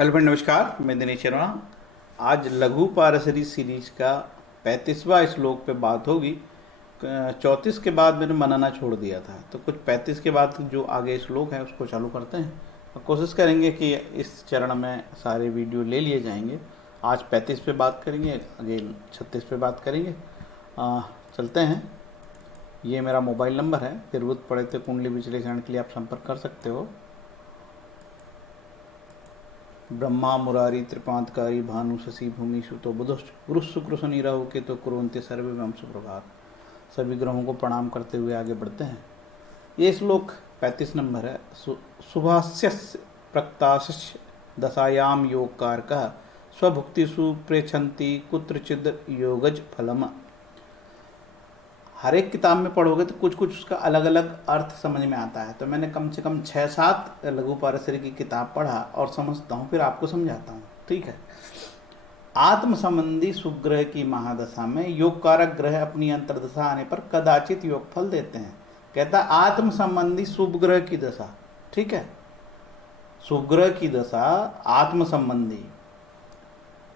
Hello friend, नमस्कार। मैं दिनेश शर्मा। आज लघु पारसरी सीरीज का 35वां श्लोक पे बात होगी। 34 के बाद मैंने मनाना छोड़ दिया था, तो कुछ 35 के बाद जो आगे श्लोक है उसको चालू करते हैं और कोशिश करेंगे कि इस चरण में सारे वीडियो ले लिए जाएंगे। आज 35 पे बात करेंगे, आगे 36 पे बात करेंगे। चलते हैं। ये मेरा मोबाइल नंबर है, जरूरत पड़े तो कुंडली विश्लेषण के लिए आप संपर्क कर सकते हो। ब्रह्मा मुरारी त्रिपांतकारी भानु शशि भूमि सुतो बुधश्च गुरु शुक्र शनि राहु के तो कुरंते सर्वे वम सुप्रभात। सभी ग्रहों को प्रणाम करते हुए आगे बढ़ते हैं। ये श्लोक 35 नंबर है। शुभास्य प्रक्तास्य दशायाम योग कारकः स्वभुक्ति सुप्रेक्षन्ति कुत्रचिद योगज फलम। हर एक किताब में पढ़ोगे तो कुछ कुछ उसका अलग अलग अर्थ समझ में आता है। तो मैंने कम से कम 6-7 लघु पारसरी की किताब पढ़ा और समझता हूँ, फिर आपको समझाता हूँ। ठीक है। आत्म संबंधी सुग्रह की महादशा में योग कारक ग्रह अपनी अंतर्दशा आने पर कदाचित योग फल देते हैं। कहता आत्म संबंधी शुभ ग्रह की दशा। ठीक है, सुग्रह की दशा आत्म संबंधी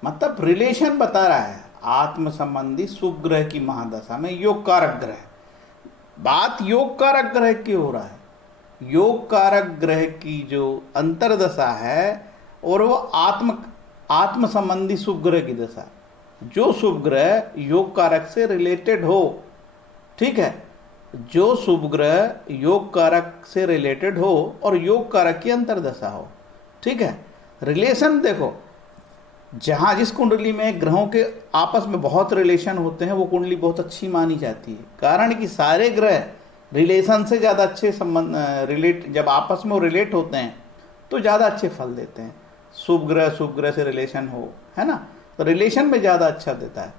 मतलब रिलेशन बता रहा है। आत्म संबंधी शुभ ग्रह की महादशा में योग कारक ग्रह, बात योग कारक ग्रह की हो रहा है। योग कारक ग्रह की जो अंतर्दशा है और वो आत्म संबंधी शुभ ग्रह की दशा, जो शुभ ग्रह योग कारक से रिलेटेड हो। ठीक है, जो शुभ ग्रह योग कारक से रिलेटेड हो और योग कारक की अंतर्दशा हो। ठीक है, रिलेशन देखो, जहाँ जिस कुंडली में ग्रहों के आपस में बहुत रिलेशन होते हैं वो कुंडली बहुत अच्छी मानी जाती है। कारण कि सारे ग्रह रिलेशन से ज़्यादा अच्छे संबंध जब आपस में वो रिलेट होते हैं तो ज़्यादा अच्छे फल देते हैं। शुभ ग्रह से रिलेशन हो, है ना, तो रिलेशन में ज़्यादा अच्छा देता है।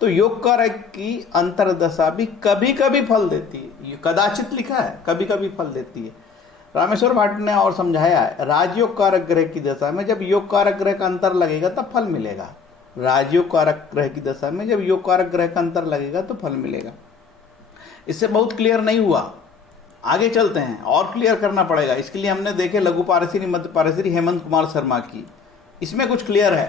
तो योग कारक की अंतर्दशा भी कभी कभी फल देती है। ये कदाचित लिखा है, कभी कभी फल देती है। रामेश्वर भट्ट ने और समझाया है, राजयोग कारक ग्रह की दशा में जब योग कारक ग्रह का अंतर लगेगा तब फल मिलेगा। राजयोग कारक ग्रह की दशा में जब योग कारक ग्रह का अंतर लगेगा तो फल मिलेगा। इससे बहुत क्लियर नहीं हुआ, आगे चलते हैं और क्लियर करना पड़ेगा। इसके लिए हमने देखे लघु पारसरी मध्य पारसरी हेमंत कुमार शर्मा की, इसमें कुछ क्लियर है।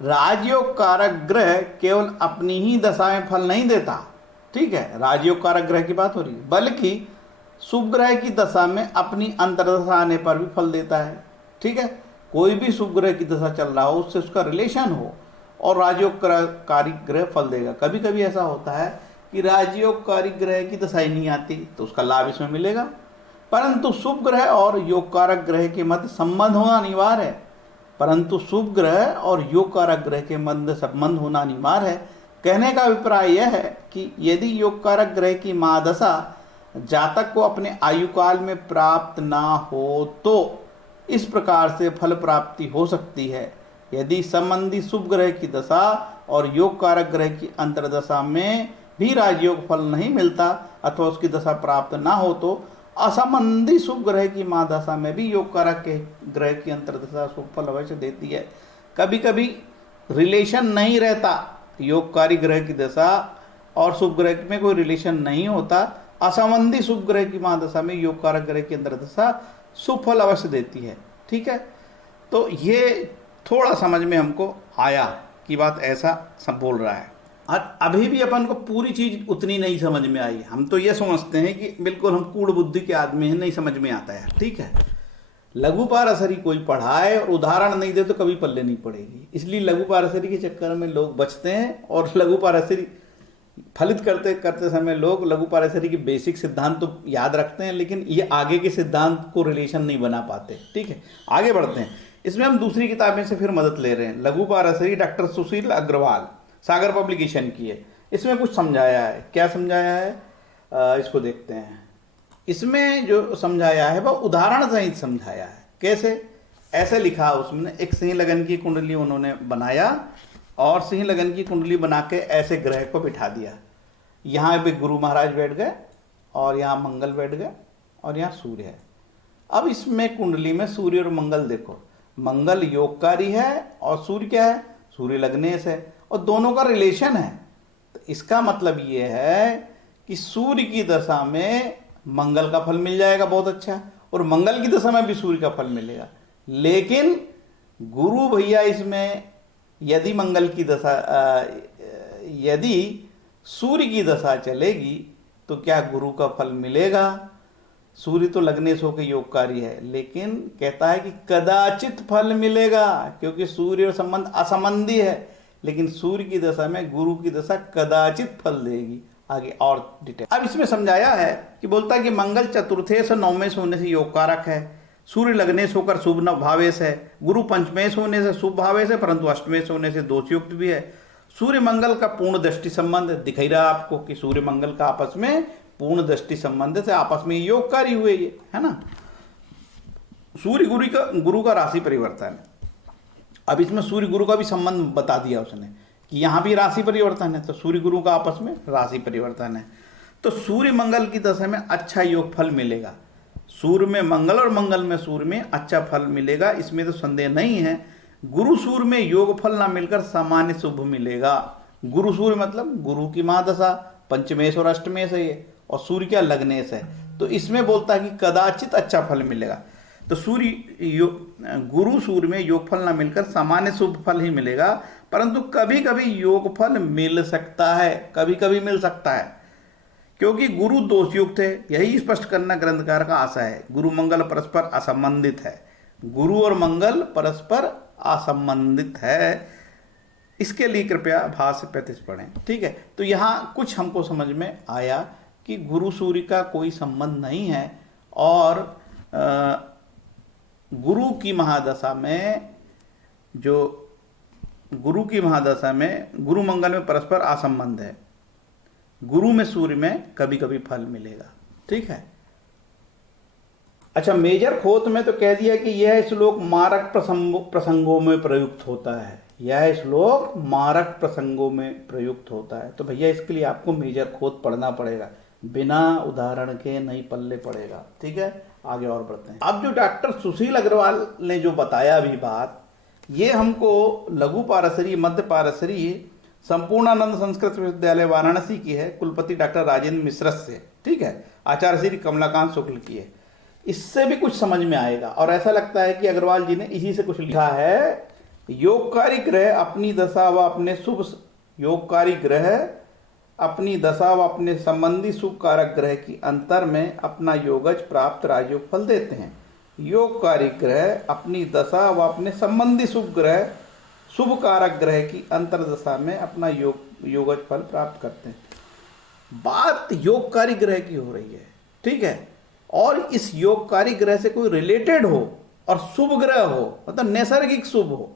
राजयोग कारक ग्रह केवल अपनी ही दशा में फल नहीं देता। ठीक है, राजयोग कारक ग्रह की बात हो रही है, बल्कि शुभ ग्रह की दशा में अपनी अंतर्दशा आने पर भी फल देता है। ठीक है, कोई भी शुभ ग्रह की दशा चल रहा हो, उससे उसका रिलेशन हो और राजयोगकारी ग्रह फल देगा। कभी कभी ऐसा होता है कि राजयोगकारी ग्रह की दशा ही नहीं आती तो उसका लाभ इसमें मिलेगा, परंतु शुभ ग्रह और योगकारक ग्रह के मध्य संबंध होना अनिवार्य है। परंतु शुभ ग्रह और योगकारक ग्रह के मध्य संबंध होना अनिवार्य है। कहने का अभिप्राय यह है कि यदि योगकारक ग्रह की महादशा जातक को अपने आयु काल में प्राप्त ना हो तो इस प्रकार से फल प्राप्ति हो सकती है। यदि संबंधी शुभ ग्रह की दशा और योग कारक ग्रह की अंतर्दशा में भी राजयोग फल नहीं मिलता अथवा उसकी दशा प्राप्त ना हो तो असंबंधी शुभ ग्रह की महादशा में भी योग कारक के ग्रह की अंतर्दशा शुभ फल अवश्य देती है। कभी कभी रिलेशन नहीं रहता, योगकारी ग्रह की दशा और शुभ ग्रह में कोई रिलेशन नहीं होता। असंबंधी शुभ ग्रह की महादशा में योग कारक ग्रह की अंतर्दशा शुभ फल अवश्य देती है। ठीक है, तो ये थोड़ा समझ में हमको आया कि बात ऐसा सब बोल रहा है। और अभी भी अपन को पूरी चीज उतनी नहीं समझ में आई। हम तो ये समझते हैं कि बिल्कुल हम कूढ़ बुद्धि के आदमी हैं, नहीं समझ में आता है। ठीक है, लघु पारसरी कोई पढ़ाए और उदाहरण नहीं दे तो कभी पल्ले नहीं पड़ेगी। इसलिए लघु पारसरी के चक्कर में लोग बचते हैं और लघु पारसरी फलित करते करते समय लोग लघु पारसरी के बेसिक सिद्धांत तो याद रखते हैं, लेकिन ये आगे के सिद्धांत को रिलेशन नहीं बना पाते। ठीक है, आगे बढ़ते हैं। इसमें हम दूसरी किताबें से फिर मदद ले रहे हैं। लघु पारसरी डॉक्टर सुशील अग्रवाल सागर पब्लिकेशन की है। इसमें कुछ समझाया है। क्या समझाया है, इसको देखते हैं। इसमें जो समझाया है वह उदाहरण सहित समझाया है। कैसे, ऐसे लिखा उसमें, एक सिंह लगन की कुंडली उन्होंने बनाया और सिंह लगन की कुंडली बना के ऐसे ग्रह को बिठा दिया। यहाँ पे गुरु महाराज बैठ गए और यहाँ मंगल बैठ गए और यहाँ सूर्य है। अब इसमें कुंडली में सूर्य और मंगल देखो, मंगल योगकारी है और सूर्य क्या है, सूर्य लग्नेश है, और दोनों का रिलेशन है। तो इसका मतलब ये है कि सूर्य की दशा में मंगल का फल मिल जाएगा बहुत अच्छा, और मंगल की दशा में भी सूर्य का फल मिलेगा। लेकिन गुरु भैया इसमें यदि मंगल की दशा यदि सूर्य की दशा चलेगी तो क्या गुरु का फल मिलेगा? सूर्य तो लग्नेश होकर योगकारी है, लेकिन कहता है कि कदाचित फल मिलेगा, क्योंकि सूर्य और संबंध असंबंधी है। लेकिन सूर्य की दशा में गुरु की दशा कदाचित फल देगी। आगे और डिटेल अब इसमें समझाया है कि बोलता है कि मंगल चतुर्थेश और नवमेश होने से योग कारक है, सूर्य लग्नेश होकर शुभ भावेश है, गुरु पंचमेश होने से शुभ भावेश है, परंतु अष्टमेश होने से दोषयुक्त भी है। सूर्य मंगल का पूर्ण दृष्टि संबंध दिख ही रहा आपको कि सूर्य मंगल का आपस में पूर्ण दृष्टि संबंध से आपस में योगकारी हुए ये, है ना। सूर्य गुरु का राशि परिवर्तन है। अब इसमें सूर्य गुरु का भी संबंध बता दिया उसने कि यहाँ भी राशि परिवर्तन है, तो सूर्य गुरु का आपस में राशि परिवर्तन है। तो सूर्य मंगल की दशा में अच्छा योग फल मिलेगा। सूर्य में मंगल और मंगल में सूर्य में अच्छा फल मिलेगा, इसमें तो संदेह नहीं है। गुरु सूर्य में योग फल ना मिलकर सामान्य शुभ मिलेगा। गुरु सूर्य मतलब गुरु की महादशा पंचमेश और अष्टमेश है ये, और सूर्य क्या लग्नेश है। तो इसमें बोलता है कि कदाचित अच्छा फल मिलेगा। तो गुरु सूर्य में योग फल ना मिलकर सामान्य शुभ फल ही मिलेगा, परंतु कभी कभी योग फल मिल सकता है, कभी कभी मिल सकता है, क्योंकि गुरु दोषयुक्त है। यही स्पष्ट करना ग्रंथकार का आशा है। गुरु मंगल परस्पर असंबंधित है, गुरु और मंगल परस्पर असंबंधित है। इसके लिए कृपया भाष्य 35 पढ़ें। ठीक है, तो यहाँ कुछ हमको समझ में आया कि गुरु सूर्य का कोई संबंध नहीं है, और गुरु की महादशा में गुरु मंगल में परस्पर असंबंध है। गुरु में सूर्य में कभी कभी फल मिलेगा। ठीक है। अच्छा, मेजर खोत में तो कह दिया कि यह श्लोक मारक प्रसंगों में प्रयुक्त होता है। यह श्लोक मारक प्रसंगों में प्रयुक्त होता है। तो भैया इसके लिए आपको मेजर खोत पढ़ना पड़ेगा, बिना उदाहरण के नहीं पल्ले पड़ेगा। ठीक है, आगे और बढ़ते हैं। अब जो डॉक्टर सुशील अग्रवाल ने जो बताया अभी बात, ये हमको लघु पारसरी मध्य पारसरी संपूर्णानंद संस्कृत विश्वविद्यालय वाराणसी की है, कुलपति डॉक्टर राजेंद्र मिश्र से। ठीक है, आचार्य श्री कमलाकांत शुक्ल की है। इससे भी कुछ समझ में आएगा, और ऐसा लगता है कि अग्रवाल जी ने इसी से कुछ लिखा है। योगकारी ग्रह अपनी दशा व अपने शुभ योगकारी ग्रह अपनी दशा व अपने संबंधी शुभ कारक ग्रह की अंतर में अपना योगज प्राप्त राजयोग फल देते हैं। योगकारी ग्रह अपनी दशा व अपने संबंधी शुभ कारक ग्रह की अंतर दशा में अपना योगज फल प्राप्त करते हैं। बात योगकारी ग्रह की हो रही है। ठीक है, और इस योगकारी ग्रह से कोई रिलेटेड हो और शुभ ग्रह हो, मतलब नैसर्गिक शुभ हो,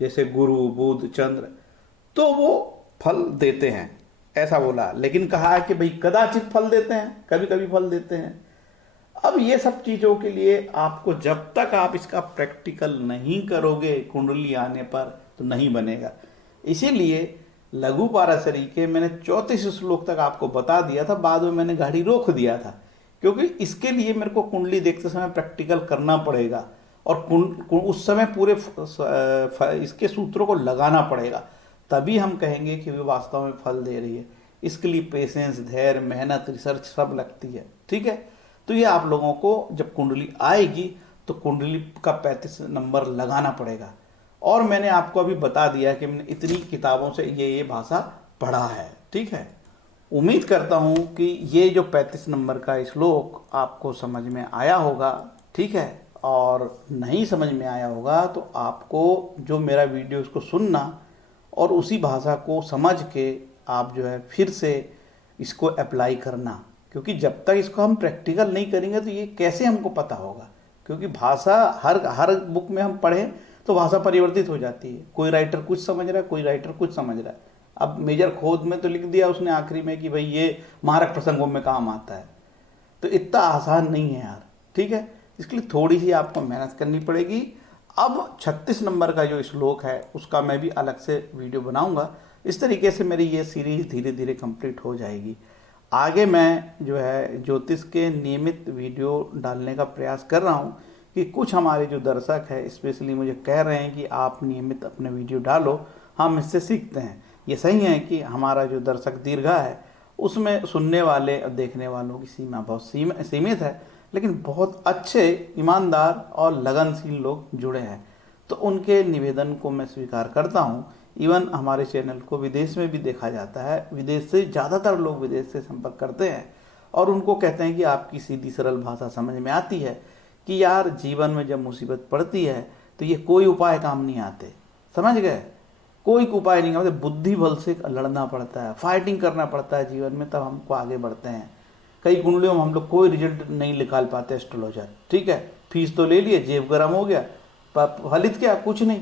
जैसे गुरु बुध चंद्र, तो वो फल देते हैं, ऐसा बोला। लेकिन कहा है कि भाई कदाचित फल देते हैं, कभी कभी फल देते हैं। अब ये सब चीज़ों के लिए आपको, जब तक आप इसका प्रैक्टिकल नहीं करोगे कुंडली आने पर, तो नहीं बनेगा। इसीलिए लघु पाराशरी के मैंने 34 श्लोक तक आपको बता दिया था, बाद में मैंने गाड़ी रोक दिया था, क्योंकि इसके लिए मेरे को कुंडली देखते समय प्रैक्टिकल करना पड़ेगा, और उस समय पूरे इसके सूत्रों को लगाना पड़ेगा, तभी हम कहेंगे कि वे वास्तव में फल दे रही है। इसके लिए पेशेंस, धैर्य, मेहनत, रिसर्च सब लगती है। ठीक है, तो ये आप लोगों को जब कुंडली आएगी तो कुंडली का 35 नंबर लगाना पड़ेगा। और मैंने आपको अभी बता दिया कि मैंने इतनी किताबों से ये भाषा पढ़ा है। ठीक है, उम्मीद करता हूँ कि ये जो 35 नंबर का श्लोक आपको समझ में आया होगा। ठीक है, और नहीं समझ में आया होगा तो आपको जो मेरा वीडियो उसको सुनना और उसी भाषा को समझ के आप जो है फिर से इसको अप्लाई करना, क्योंकि जब तक इसको हम प्रैक्टिकल नहीं करेंगे तो ये कैसे हमको पता होगा। क्योंकि भाषा हर बुक में हम पढ़ें तो भाषा परिवर्तित हो जाती है। कोई राइटर कुछ समझ रहा है, कोई राइटर कुछ समझ रहा है। अब मेजर खोद में तो लिख दिया उसने आखिरी में कि भाई ये मारक प्रसंगों में काम आता है, तो इतना आसान नहीं है यार। ठीक है, इसके लिए थोड़ी सी आपको मेहनत करनी पड़ेगी। अब 36 नंबर का जो श्लोक है उसका मैं भी अलग से वीडियो बनाऊंगा। इस तरीके से मेरी ये सीरीज धीरे धीरे कंप्लीट हो जाएगी। आगे मैं जो है ज्योतिष के नियमित वीडियो डालने का प्रयास कर रहा हूँ, कि कुछ हमारे जो दर्शक है स्पेशली मुझे कह रहे हैं कि आप नियमित अपने वीडियो डालो, हम इससे सीखते हैं। ये सही है कि हमारा जो दर्शक दीर्घा है उसमें सुनने वाले और देखने वालों की सीमा बहुत सीमित है, लेकिन बहुत अच्छे, ईमानदार और लगनशील लोग जुड़े हैं। तो उनके निवेदन को मैं स्वीकार करता हूँ। इवन हमारे चैनल को विदेश में भी देखा जाता है, विदेश से ज़्यादातर लोग विदेश से संपर्क करते हैं और उनको कहते हैं कि आपकी सीधी सरल भाषा समझ में आती है कि यार जीवन में जब मुसीबत पड़ती है तो ये कोई उपाय काम नहीं आते, समझ गए, कोई उपाय नहीं आते, बुद्धि बल से लड़ना पड़ता है, फाइटिंग करना पड़ता है जीवन में, तब हमको आगे बढ़ते हैं। कई कुंडलियों में हम लोग कोई रिजल्ट नहीं निकाल पाते एस्ट्रोलॉजर, ठीक है, फीस तो ले लिए, जेब गर्म हो गया, पर फलित क्या, कुछ नहीं।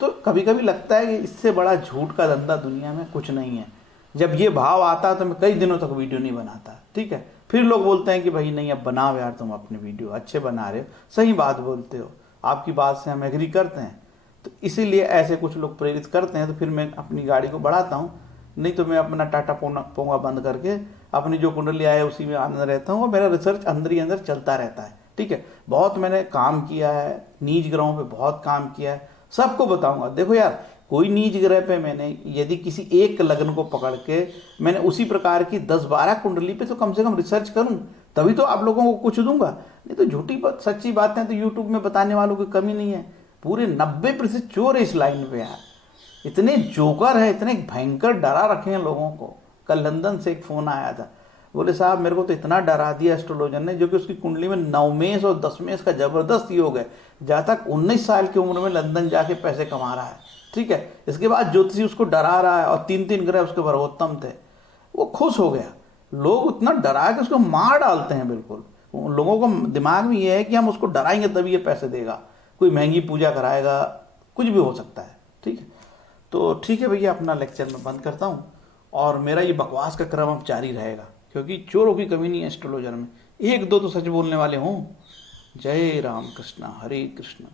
तो कभी कभी लगता है कि इससे बड़ा झूठ का धंधा दुनिया में कुछ नहीं है। जब ये भाव आता है तो मैं कई दिनों तक वीडियो नहीं बनाता, ठीक है। फिर लोग बोलते हैं कि भाई नहीं अब बनाओ यार, तुम अपने वीडियो अच्छे बना रहे हो, सही बात बोलते हो, आपकी बात से हम एग्री करते हैं। तो इसीलिए ऐसे कुछ लोग प्रेरित करते हैं, तो फिर मैं अपनी गाड़ी को बढ़ाता हूँ, नहीं तो मैं अपना टाटा पोंगा बंद करके अपनी जो कुंडली आए उसी में आनंद रहता हूँ और मेरा रिसर्च अंदर ही अंदर चलता रहता है, ठीक है। बहुत मैंने काम किया है, नीच ग्रहों पे बहुत काम किया है, सबको बताऊंगा। देखो यार, कोई नीच ग्रह पे मैंने यदि किसी एक लग्न को पकड़ के मैंने उसी प्रकार की 10-12 कुंडली पे तो कम से कम रिसर्च करूं, तभी तो आप लोगों को कुछ दूंगा। नहीं तो झूठी बात सच्ची बातें तो यूट्यूब में बताने वालों की कमी नहीं है। पूरे 90% चोर है इस लाइन पे यार, इतने जोकर है, इतने भयंकर डरा रखे हैं लोगों को। कल लंदन से एक फ़ोन आया था, बोले साहब मेरे को तो इतना डरा दिया एस्ट्रोलॉजर ने, जो कि उसकी कुंडली में 9 और 10 का ज़बरदस्त योग है, जहाँ तक 19 साल की उम्र में लंदन जाके पैसे कमा रहा है, ठीक है। इसके बाद ज्योतिषी उसको डरा रहा है और 3-3 ग्रह उसके सर्वोत्तम थे, वो खुश हो गया। लोग उतना डरा के उसको मार डालते हैं बिल्कुल। उन लोगों को दिमाग में ये है कि हम उसको डराएंगे तभी ये पैसे देगा, कोई महंगी पूजा कराएगा, कुछ भी हो सकता है, ठीक है। तो ठीक है भैया, अपना लेक्चर मैं बंद करता हूँ और मेरा ये बकवास का क्रम अब जारी रहेगा, क्योंकि चोरों की कमी नहीं है एस्ट्रोलॉजर में, एक दो तो सच बोलने वाले हों। जय राम कृष्णा, हरे कृष्ण।